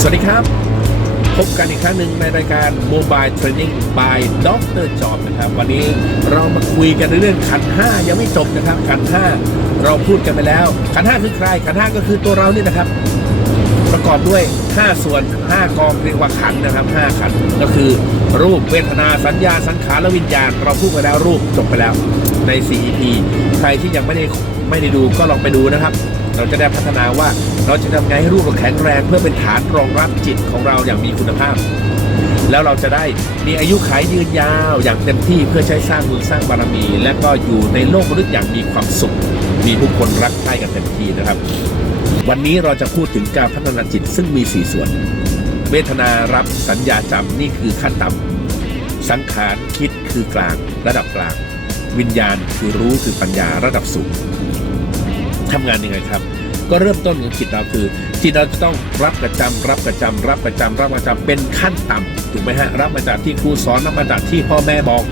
สวัสดีครับ พบกันอีกครั้งหนึ่งในรายการ Mobile Training by Dr. Job นะครับ วันนี้เรามาคุยกันในเรื่องขันห้ายังไม่จบนะครับ ขันห้าเราพูดกันไปแล้ว ขันห้าคือใคร ขันห้าก็คือตัวเรานี่นะครับ ประกอบด้วย 5 ส่วน 5 กองเรียกว่าขันนะครับ 5 ขันก็คือ รูปเวทนาสัญญาสังขารและวิญญาณ เราพูดไปแล้วรูปจบไปแล้วใน 4 EP ใครที่ยังไม่ได้ไม่ได้ดูก็ลองไปดูนะครับ เราจะได้พัฒนาว่าเราจะทำไงให้รูปเราแข็งแรงเพื่อเป็นฐานรองรับจิตของเราอย่างมีคุณภาพ แล้วเราจะได้มีอายุขัยยืนยาวอย่างเต็มที่เพื่อใช้สร้างบุญสร้างบารมี และก็อยู่ในโลกมนุษย์อย่างมีความสุข มีผู้คนรักใคร่กันเต็มที่นะครับ วันนี้เราจะพูดถึงการพัฒนาจิตซึ่งมี 4 ส่วน เวทนารับสัญญาจำนี่คือขั้นต่ำสังขารคิดคือกลาง ระดับกลาง วิญญาณคือรู้คือปัญญาระดับสูง ทำงานยังไงครับ ก็เริ่มต้นของจิตเราคือ จิตเราจะต้องรับประจำรับประจำรับประจำรับประจำเป็นขั้นต่ำถูกไหมฮะรับมาจากที่ครูสอนรับมาจากที่พ่อแม่บอก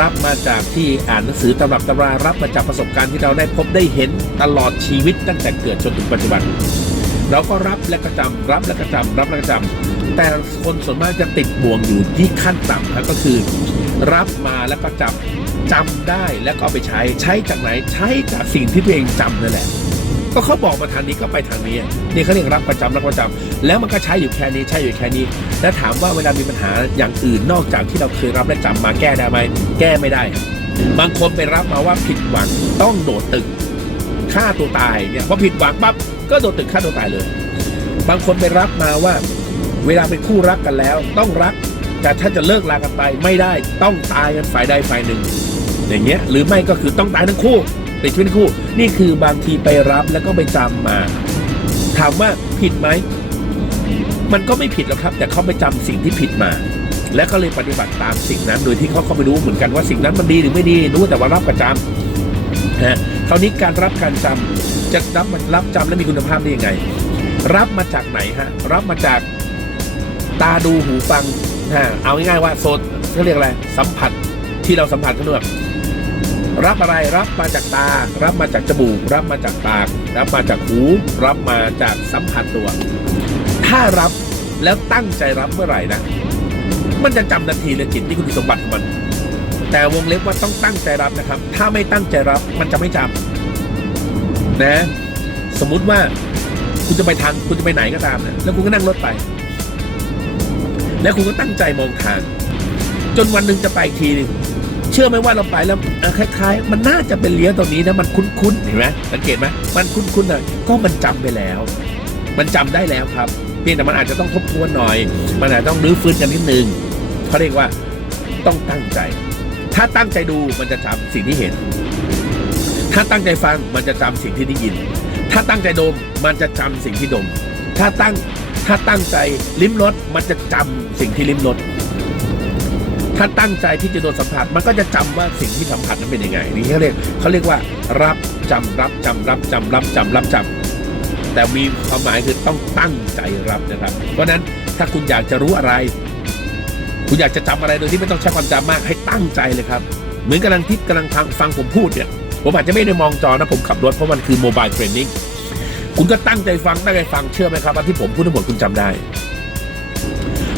รับมาจากที่อ่านหนังสือตำรับตำรารับมาจากประสบการณ์ที่เราได้พบได้เห็นตลอดชีวิตตั้งแต่เกิดจนถึงปัจจุบัน เราก็รับและกระจำรับและกระจำรับและกระจำแต่คนส่วนมากจะติดบ่วงอยู่ที่ขั้นต่ำครับก็คือ รับมาแล้วก็จำ จำได้แล้วก็ไปใช้ใช้จากไหนใช้จากสิ่งที่ตัวเองจำนั่นแหละ ก็เขาบอกมาทางนี้ก็ไปทางนี้นี่เขาเรียกรับประจำรับประจำแล้วมันก็ใช้อยู่แค่นี้ใช้อยู่แค่นี้ แล้วถามว่าเวลามีปัญหาอย่างอื่นนอกจากที่เราเคยรับและจำมาแก้ได้ไหมแก้ไม่ได้ บางคนไปรับมาว่าผิดหวังต้องโดดตึกฆ่าตัวตายเนี่ยพอผิดหวังปั๊บก็โดดตึกฆ่าตัวตายเลย บางคนไปรับมาว่า เวลาเป็นคู่รักกันแล้ว ต้องรัก แต่ถ้าจะเลิกลากันไปไม่ได้ต้องตายกันฝ่ายใดฝ่ายหนึ่ง อย่างเงี้ยหรือไม่ก็คือต้องตายทั้งคู่ติดชีวิตทั้งคู่ นี่คือบางทีไปรับแล้วก็ไปจำมา ถามว่าผิดไหมมันก็ไม่ผิดหรอกครับ แต่เขาไปจำสิ่งที่ผิดมา และก็เลยปฏิบัติตามสิ่งนั้น โดยที่เขาเขาไม่รู้เหมือนกันว่าสิ่งนั้นมันดีหรือไม่ดีรู้แต่ว่ารับประจำนะคราวนี้การรับการจำจะรับรับจำและมีคุณภาพได้ยังไง รับมาจากไหนฮะรับมาจากตาดูหูฟัง ฮะเอาง่ายๆว่าโซนเขาเรียกอะไร สัมผัสที่เราสัมผัสกันด้วยรับอะไรรับมาจากตา รับมาจากจมูก รับมาจากปาก รับมาจากหู รับมาจากสัมผัสตัว ถ้ารับแล้วตั้งใจรับเมื่อไหร่นะ มันจะจำทันทีเลยจิตที่คุณสมบัติของมัน แต่วงเล็บว่าต้องตั้งใจรับนะครับ ถ้าไม่ตั้งใจรับมันจะไม่จำนะ สมมุติว่าคุณจะไปทางคุณจะไปไหนก็ตามนะแล้วคุณก็นั่งรถไป แล้วคุณก็ตั้งใจมองทาง จนวันหนึ่งจะไปทีหนึงเชื่อไหมว่าเราไปแล้วคล้ายๆ มันน่าจะเป็นเลี้ยวตรงนี้นะมันคุ้นๆเห็นไหมสังเกตไหมมันคุ้นๆนะก็มันจำไปแล้ว มันจำได้แล้วครับเพียงแต่มันอาจจะต้องทบทวนหน่อย มันอาจจะต้องรื้อฟื้นกันนิดนึงเขาเรียกว่าต้องตั้งใจ ถ้าตั้งใจดูมันจะจำสิ่งที่เห็น ถ้าตั้งใจฟังมันจะจำสิ่งที่ได้ยิน ถ้าตั้งใจดมมันจะจำสิ่งที่ดม ถ้าตั้ง ถ้าตั้งใจลิ้มรสมันจะจำสิ่งที่ลิ้มรสถ้าตั้งใจที่จะโดนสัมผัส มันก็จะจำว่าสิ่งที่สัมผัสนั้นเป็นยังไงนี่เขาเรียกเขาเรียกว่า รับจำรับจำรับจำรับจำรับจำแต่มีความหมายคือต้องตั้งใจรับนะครับ เพราะนั้นถ้าคุณอยากจะรู้อะไร คุณอยากจะจำอะไรโดยที่ไม่ต้องใช้ความจำมากให้ตั้งใจเลยครับ เหมือนกำลังที่กำลังฟังฟังผมพูดเนี่ยผมอาจจะไม่ได้มองจอนะผมขับรถเพราะมันคือโมบายเทรนนิ่ง คุณก็ตั้งใจฟังตั้งใจฟังเชื่อไหมครับว่าที่ผมพูดทั้งหมดคุณจำได้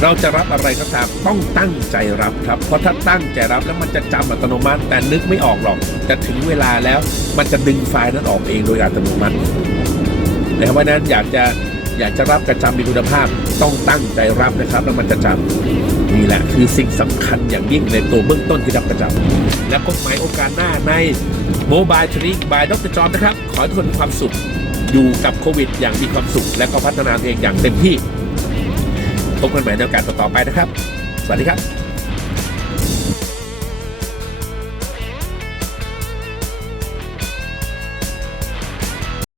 เราจะรับอะไรก็ตามต้องตั้งใจรับครับ เพราะถ้าตั้งใจรับแล้วมันจะจำอัตโนมัติ แต่นึกไม่ออกหรอกแต่ถึงเวลาแล้วมันจะดึงไฟล์นั้นออกเองโดยอัตโนมัตินะครับเพราะนั้นอยากจะอยากจะรับกระจำมีคุณภาพต้องตั้งใจรับนะครับ แล้วมันจะจำนี่แหละคือสิ่งสำคัญอย่างยิ่งในตัวเบื้องต้นที่รับกระจำและพบหมายโอกาสหน้าในโมบายทรีบายดรจอมนะครับ ขอให้ทุกคนมีความสุข อยู่กับโควิด อย่างมีความสุข และก็พัฒนาตัวเองอย่างเต็มที่พบกันใหม่ในโอกาสต่อๆไปนะครับ สวัสดีครับ